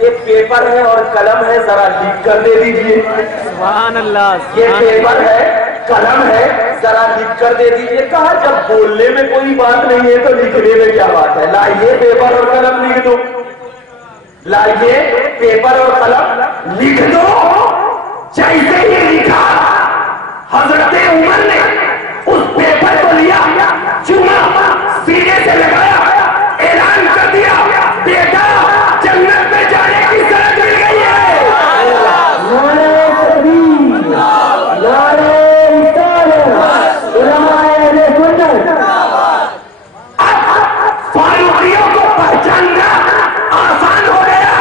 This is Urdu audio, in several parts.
یہ پیپر ہے اور قلم ہے، ذرا لکھ کر دے دیجئے۔ سبحان اللہ۔ یہ پیپر ہے، قلم ہے، ذرا لکھ کر دے دیجئے۔ کہا جب بولنے میں کوئی بات نہیں ہے تو لکھنے میں کیا بات ہے؟ لائیے پیپر اور قلم لکھ دو، لائیے پیپر اور قلم لکھ دو۔ جیسے ہی لکھا، حضرت عمر نے اس پیپر کو لیا، چوما سینے سے لگایا، اعلان کر دیا، بیٹا جنت میں جانے کی سڑک مل گئی ہے۔ نعرہ تکبیر، نعرہ رسالت، علماء اہل سنت۔ فاروقیوں کو پہچاننا آسان ہو گیا،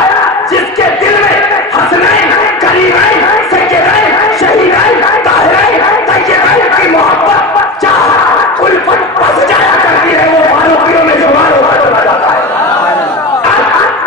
جس کے دل میں حسنین، کریمین، سیدین، شہیدین، طاہرین، طیبین کی محبت، چاہت، الفت بس جایا کرتی ہے، وہ فاروقیوں میں شمار ہوتا چلا جاتا ہے۔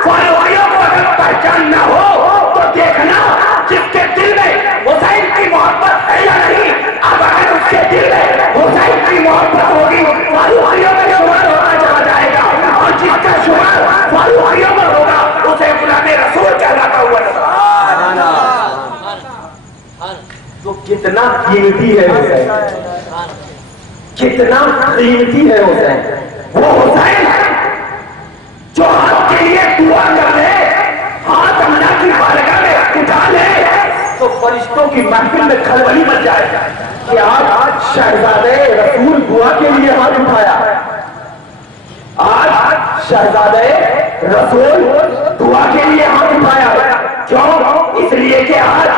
فاروقیوں کو اگر پہچاننا ہو تو دیکھنا جس کے دل میں حسین کی محبت ہے یا نہیں۔ اب اگر اس کے دل میں حسین کی محبت ہوگی، فاروقیوں میں شمار ہوتا چلا جائے گا، اور جس کا شمار فاروقیوں میں ہوگا اسے غلام رسول کہلاتا ہوا نظر آئے گا۔ تو کتنا قیمتی ہے حسین، کتنا قیمتی ہے حسین۔ وہ حسین ہے جو آپ کے لیے دعا کر لے، ہاتھ اللہ کی بارگاہ میں اٹھا لے تو فرشتوں کی محفل میں کھلبلی مچ جائے کہ آج شہزادے رسول دعا کے لیے ہاتھ اٹھایا، آج شہزادے رسول دعا کے لیے ہاتھ اٹھایا۔ کیوں؟ اس لیے کہ آج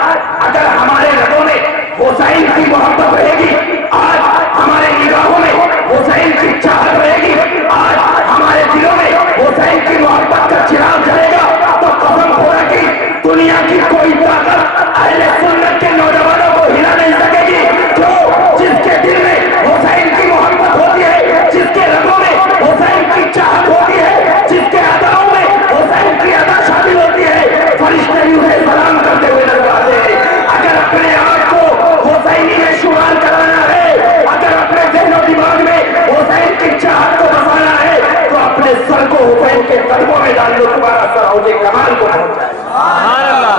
اگر ہمارے رگوں میں حسین کی محبت رہے گی، آج ہمارے نگاہوں میں حسین کی چاہت رہے گی، آج ہمارے دلوں میں حسین کی محبت کا چراغ جلے گا، تو قسم خدا کی دنیا کی کوئی طاقت اہل سنت کے نوجوانوں کو ہلا نہیں سکے گی۔ جو جس کے دل میں حسین کی محبت ہوتی ہے، جس کے رگوں میں حسین کی چاہت ہوتی ہے، جس کے اداؤں میں حسین کی ادا شامل ہوتی ہے، فرشتے انہیں سلام کرتے ہوئے نظر آتے ہیں۔ اگر اپنے آپ کو حسینی میں شمار کرانا ہے، اگر اپنے ذہن و دماغ میں حسین کی چاہت کو بسانا ہے تو اپنے سر کو حسین کے قدموں میں ڈال دو، تمہارا سر عہدے کمال کو پہنچ جائے۔ سبحان اللہ۔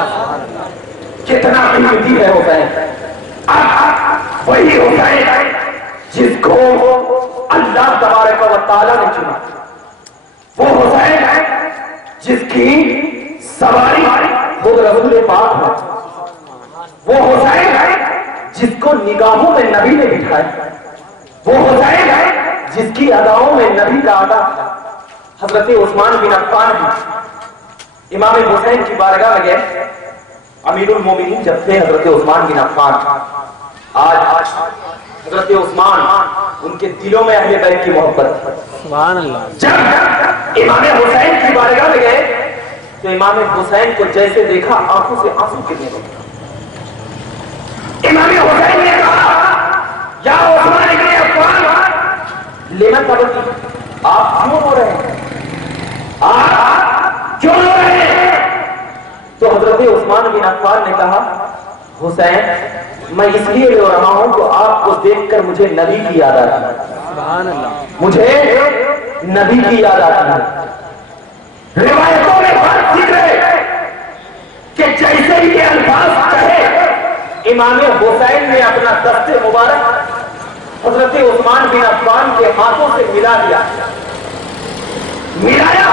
کتنا قیمتی ہے حسین۔ اب وہی حسین جس کو اللہ تبارک و تعالیٰ نے چنا، وہ حسین ہے جس کی سواری خود رسول پاک ہے، وہ حسین ہے جس کو نگاہوں میں نبی نے بٹھایا، وہ حسین ہے جس کی اداؤں میں نبی کا ادا تھا۔ حضرت عثمان بن عفان بھی امام حسین کی بارگاہ میں گئے، امیر المومنین جب تھے حضرت عثمان بن عفان، آج حضرت عثمان ان کے دلوں میں اہل بیت کی محبت۔ سبحان اللہ۔ جب امام حسین کی بارگاہ میں گئے تو امام حسین کو جیسے دیکھا آنکھوں سے آنسو گرنے لگے۔ امام حسین نے کہا یا عثمان بن عفان لینا تبکی، آپ کیوں رو رہے ہیں، آپ کیوں رو رہے ہیں؟ تو حضرت عثمان بن عفان نے کہا حسین میں اس لیے رو رہا ہوں کہ آپ کو دیکھ کر مجھے نبی کی یاد آتی ہے، سبحان اللہ۔ مجھے نبی کی یاد آتی ہے۔ روایتوں میں بات ذکر ہے کہ جیسے ہی یہ الفاظ کہے امام حسین نے اپنا دست مبارک حضرت عثمان بن عفان کے ہاتھوں سے ملا دیا، ملایا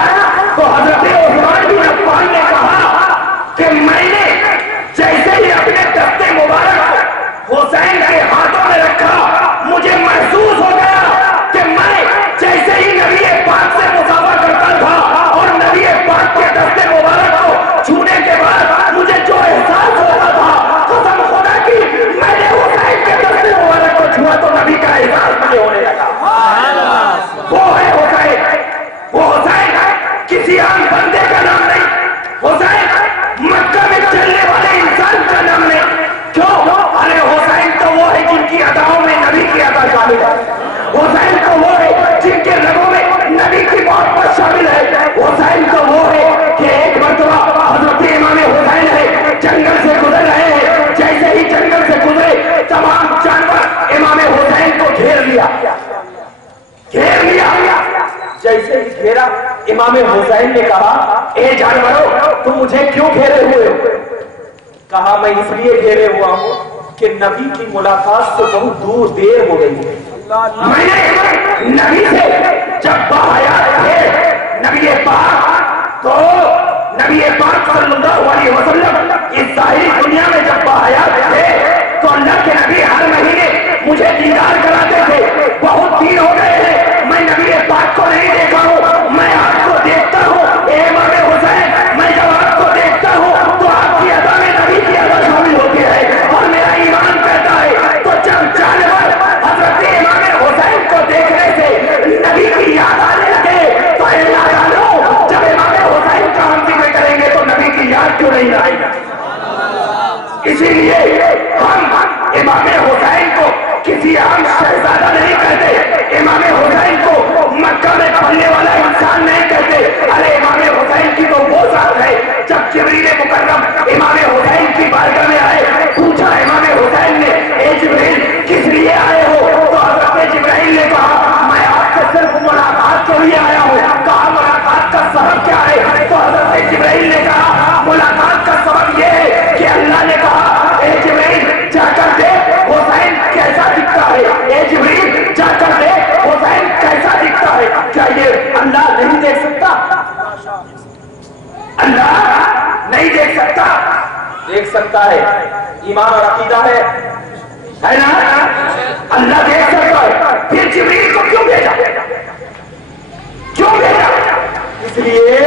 تو حضرت عثمان بن عفان نے کہا کہ میں نے جیسے ہی اپنے دست مبارک حسین کے ہاتھوں میں رکھا، مجھے محسوس ہو گیا کہ میں جیسے ہی نبی پاک سے مصافحہ کرتا تھا اور نبی پاک کے دست مبارک کو چھونے کے بعد مجھے جو احساس ہوتا تھا، قسم خدا کی میں نے حسین کے دست مبارک کو چھوا تو نبی کا احساس مجھے ہونے لگا۔ وہ ہے حسین، وہ حسین کسی عام بندے کا نام نہیں، حسین مکہ میں چلنے والے انسان کا نام نہیں۔ کیوں؟ ارے حسین تو وہ ہے جن کی اداؤں میں نبی کی ادا شامل ہے، حسین تو وہ ہے جن کے رگوں میں نبی کی محبت شامل ہے، حسین تو وہ ہے کہ ایک مرتبہ حضرت امام حسین ہے جنگل سے گزر رہے ہیں، جیسے ہی جنگل سے گزرے تمام جانور امام حسین کو گھیر لیا، گھیر لیا۔ جیسے ہی گھیرا امام حسین نے کہا اے جانوروں تم مجھے کیوں گھیرے ہوئے ہو؟ کہا میں اس لیے گھیرے ہوا ہوں کہ نبی کی ملاقات سے بہت دور دیر ہو گئی ہے۔ میں نے نبی سے جب باحیات تھے نبی پاک تو نبی پاک صلی اللہ علیہ وسلم اس ظاہری دنیا میں جب باحیات تھے تو اللہ کے نبی ہر مہینے مجھے دیدار کراتے تھے۔ بہت دن ہو گئے ہیں میں نبی پاک کو نہیں دیکھا ہوں، میں آپ کو دیکھتا ہوں اے امام حسین، میں جب آپ کو دیکھتا ہوں تو آپ کی ادا میں نبی کی ادا شامل ہوتی ہے اور میرا ایمان کہتا ہے تو جب جانور حضرت امام حسین کو دیکھنے سے نبی کی یاد آنے لگے تو اے لالو جب امام حسین کا ہم ذکر کریں گے تو نبی کی یاد کیوں نہیں آئے گا؟ اسی لیے ہم امام حسین کو کسی عام شہزادہ نہیں کہتے، امام حسین کو مکہ میں پڑھنے والا انسان نہیں کہتے۔ ارے امام حسین کی تو وہ ذات ہے جب جبریل مکرم امام حسین کی بارگاہ میں آئے، پوچھا امام حسین نے اے جبریل کس لیے آئے ہو؟ تو حضرت جبرائیل نے کہا میں آپ سے صرف ملاقات کے لیے آیا ہوں۔ کہا ملاقات کا سبب کیا ہے؟ تو حضرت جبرائیل نے کہا ملاقات کا سبب یہ ہے کہ اللہ نے کہا اے جبرائیل جا کر دیکھ حسین کیسا دکھتا ہے، اے جبرائیل جا کر دیکھ حسین کیسا دکھتا ہے۔ کیا یہ اللہ نہیں دیکھ سکتا؟ اللہ نہیں دیکھ سکتا؟ دیکھ سکتا ہے، ایمان اور عقیدہ ہے نا؟ اللہ دیکھ سکتا ہے، پھر جبرائیل کو کیوں بھیجا؟ کیوں بھیجا؟ اس لیے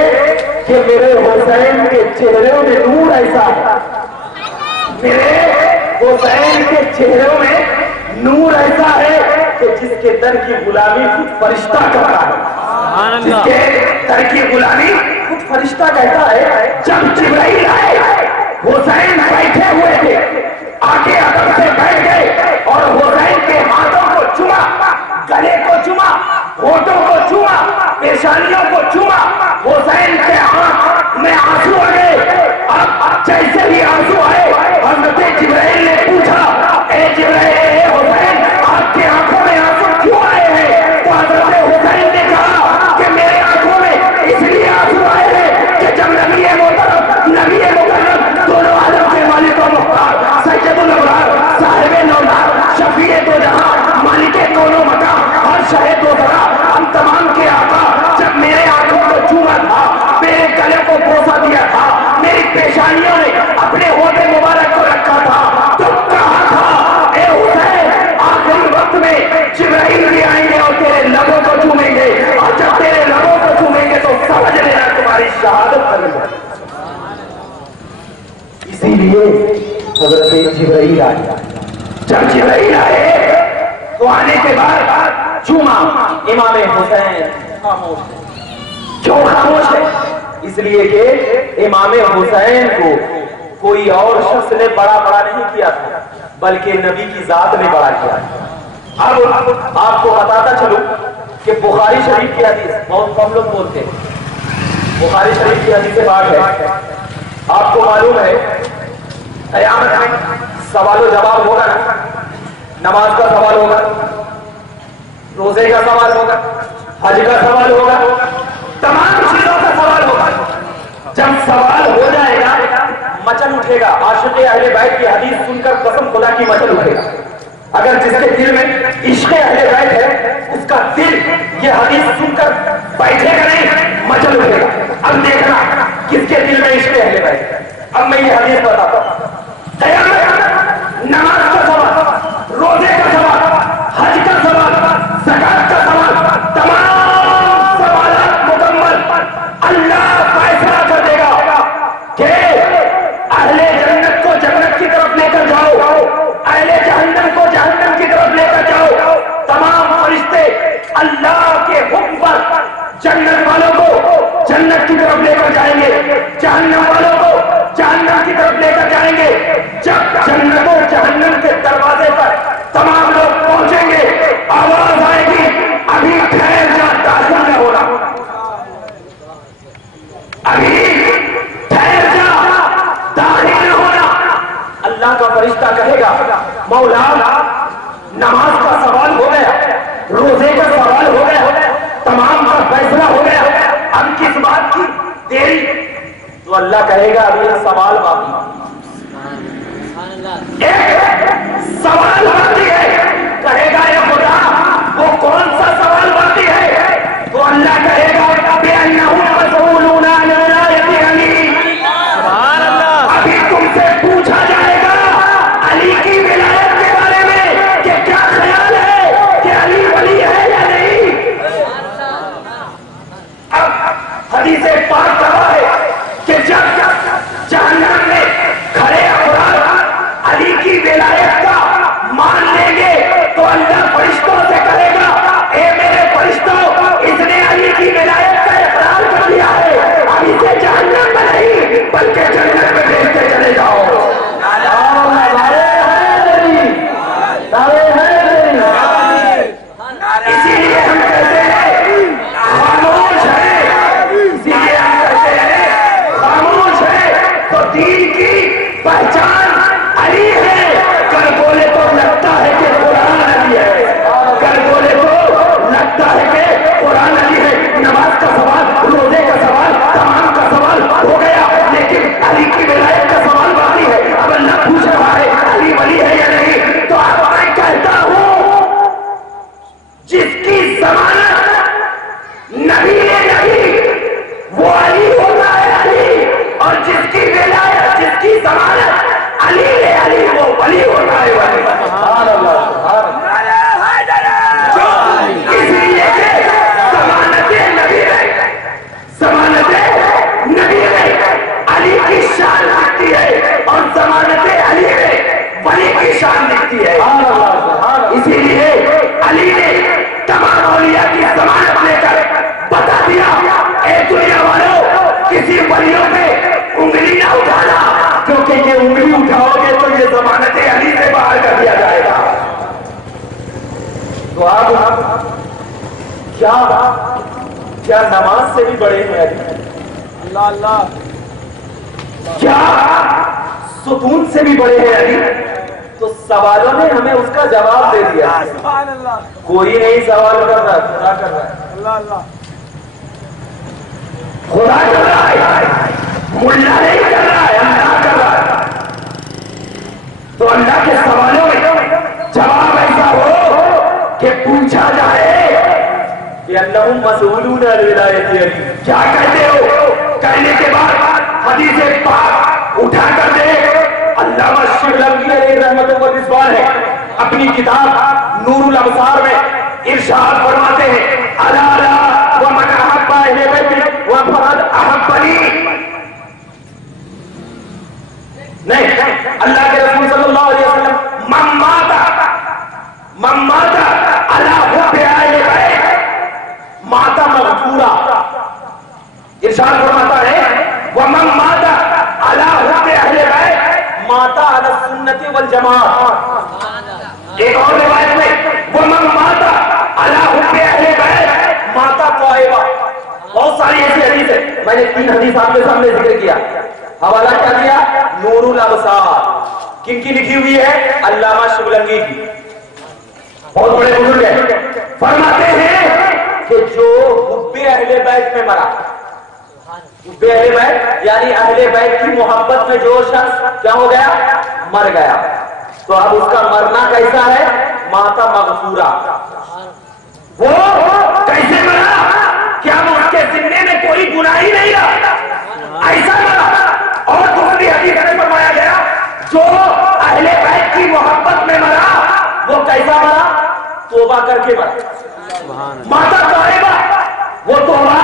کہ میرے حسین کے چہروں میں نور ایسا ہے، میرے حسین کے چہروں میں نور ایسا ہے کہ جس کے در کی غلامی خود فرشتہ کرتا ہے، جس کے در کی غلامی خود فرشتہ کہتا ہے۔ جب جبرائیل آئے حسین بیٹھے ہوئے تھے، آگے ادب سے بیٹھ گئے اور حسین کے ہاتھوں کو چوما، گلے کو چوما، ہونٹوں کو چوما، پیشانیوں کو چوما۔ حسین کے آنکھ میں آنسو آ گئے۔ اب جیسے ہی آنسو آئے حضرت جبرائیل نے پوچھا اے جبرائیل اے حسین آپ کی آنکھوں میں آنسو کیوں آئے ہیں؟ تو حضرت حسین نے کہا کہ میرے آنکھوں میں اس لیے آنسو آئے ہیں کہ جب نبی مکرم دونوں عالم کے مالک و مختار سید الابرار صاحب نولاد شفیع دو جہاں مالک کون و مکان اور شہید و ذرا ہم تمام کے آقا جب میرے آنکھوں کو چوما تھا، میرے گلے کو بوسہ دیا تھا، میری پیشانیوں نے اپنے ہونٹ مبارک کو رکھا تھا، تو کہا تھا اے حسین آخری وقت میں جبرائیل بھی آئیں گے اور تیرے لبوں کو چومیں گے، اور جب تیرے لبوں کو چومیں گے تو سمجھ لینا تمہاری شہادت کریں گے۔ اسی لیے حضرت جبرائیل آئے۔ جب جبرائیل آئے تو آنے کے بعد چوما۔ امام حسین خاموش ہے۔ کیوں خاموش ہے؟ اس لیے کہ امام حسین کو کوئی اور شخص نے بڑا نہیں کیا تھا بلکہ نبی کی ذات نے بڑا کیا تھا۔ اب آپ کو بتاتا چلوں کہ بخاری شریف کی حدیث بہت کم لوگ بولتے ہیں، بخاری شریف کی حدیث پاک ہے۔ آپ کو معلوم ہے قیامت میں سوال و جواب ہوگا نا، نماز کا سوال ہوگا، روزے کا سوال ہوگا، حج کا سوال ہوگا، تمام چیزوں کا سوال ہوگا۔ جب سوال ہو جائے گا مچل اٹھے گا، عاشق اہل بیت کی حدیث سن کر قسم خدا کی مچل اٹھے گا۔ اگر جس کے دل میں عشق اہل بیت ہے اس کا دل یہ حدیث سن کر بیٹھے گا نہیں، مچل اٹھے گا۔ اب دیکھنا کس کے دل میں عشق اہل بیت ہے۔ اب میں یہ حدیث بتاتا ہوں، نماز کا سوال، روزے کا سوال، حج کا سوال، زکات کا سوال، تمام سوالات مکمل اللہ فیصلہ کر دے گا کہ اہل جنت کو جنت کی طرف لے کر جاؤ، اہل جہنم کو جہنم کی طرف لے کر جاؤ۔ تمام فرشتے اللہ کے حکم پر جنت والوں کو جنت کی طرف لے کر جائیں گے، جہنم والوں کو جہنم کی طرف لے کر جائیں گے۔ جب جنت و جہنم کے دروازے پر تمام لوگ پہنچیں گے، آواز آئے گی ابھی ٹھہر جا، داخل نہ ہونا، ابھی ٹھہر جا، داخل نہ ہونا۔ اللہ کا فرشتہ کہے گا مولا نماز کا سوال ہو گیا، روزے کا سوال ہو گیا، تمام کا فیصلہ ہو گیا، اب کس بات کی دیری؟ تو اللہ کہے گا ابھی ایک سوال باقی، ایک سوال باقی ہے. کہے گا اے خدا وہ کون سا سوال باقی ہے؟ تو اللہ کہے گا بِأَنَّهُمْ مَسْئُولُونَ عَنْ وِلَایَتِ عَلِی. سبحان اللہ. ابھی تم سے پوچھا جائے گا علی کی ولایت کے بارے میں کہ کیا خیال ہے کہ علی ولی ہے یا نہیں. اب حدیث پاک کہا ہے کہ جب جہنم میں کھڑے افراد علی کی ولایت کا مان لیں گے تو اللہ فرشتوں سے کہے گا اے میرے فرشتوں اس نے علی کی ولایت کا اقرار کر لیا ہے، اب اسے جہنم میں نہیں بلکہ جنت میں بھیجتے چلے جاؤ. اسی لیے ہم کہتے ہیں خاموش ہے، اسی لیے ہم کہتے ہیں خاموش ہے تو دین کی پہچان علی ہے. کر بولے تو لگتا ہے کہ قرآن علی ہے، کر بولے تو لگتا ہے کہ قرآن علی ہے. نماز کا سوال، روزے کا سوال، تمام کا سوال ہو گیا، لیکن علی کی ولایت کا سوال باقی ہے. اب اللہ پوچھ رہا ہے علی ولی ہے یا نہیں. تو اب میں کہتا ہوں جس کی ضمانت نبی وہ علی ہوتا ہے علی، اور جس کی ولایت جس کی ضمانت علی وہ ولی ہوتا ہے ولی. سبحان اللہ. اس لیے کہ ضمانت نبی میں علی کی شان دکھتی ہے اور ضمانت علی میں ولی کی شان دکھتی ہے. اسی لیے علی نے تمام اولیاء کی ضمانت لے کر بتا دیا اے دنیا والوں کسی ولیوں پہ انگلی نہ اٹھانا، کیونکہ یہ انگلی اٹھاؤ گے تو یہ ضمانت علی سے باہر کر دیا جائے گا. تو آپ کیا نماز سے بھی بڑے ہیں علی؟ اللہ اللہ. کیا ستون سے بھی بڑے ہیں علی؟ تو سوالوں نے ہمیں اس کا جواب دے دیا. سبحان اللہ. کوئی نہیں سوال کر رہا، خدا کر رہا ہے. اللہ اللہ. خدا کر رہا ہے، ملا نہیں کر رہا ہے، اللہ کر رہا ہے. تو اللہ کے سوالوں میں جواب ایسا ہو کہ پوچھا جائے کہ انہم مسئولون عن ولایت علی. کیا کہتے ہو؟ کہنے کے بعد حدیث پاک اٹھا کر دے. علامہ شبلنگی علیہ رحمت و رضوان ہے، اپنی کتاب نور الابصار میں ارشاد فرماتے ہیں الا ومن احب اہل بیت وفرد احبنی. نہیں، اللہ کے رسول صلی اللہ علیہ وسلم من مات علی حب اہل بیت مات مغفورا. ارشاد فرماتا ہے ومن مات علی حب اہل بیت ماتا علی السنت والجماعت. ایک اور روایت میں ومن ماتا علی حب اہل بیت ماتا طائبہ. بہت ساری ایسی حدیث ہے، میں نے 3 حدیث آپ کے سامنے ذکر کیا. حوالہ کیا دیا؟ نور الابصار. کن کی لکھی ہوئی ہے؟ علامہ شبلنگی کی، بہت بڑے بزرگ ہیں. فرماتے ہیں کہ جو حب اہل بیت میں مرا، حب اہل بیت یعنی اہل بیت کی محبت میں جو شخص کیا ہو گیا؟ مر گیا. تو اب اس کا مرنا کیسا ہے؟ ماتا مغفورا. وہ کیسے مرا؟ کیا اس کے ذمے میں کوئی گناہ ہی نہیں رہا، ایسا مرا. اور دوسری حدیث میں فرمایا گیا جو اہل بیت کی محبت میں مرا وہ کیسا مرا؟ توبہ کر کے مرا. ماتا طائبہ وہ توبہ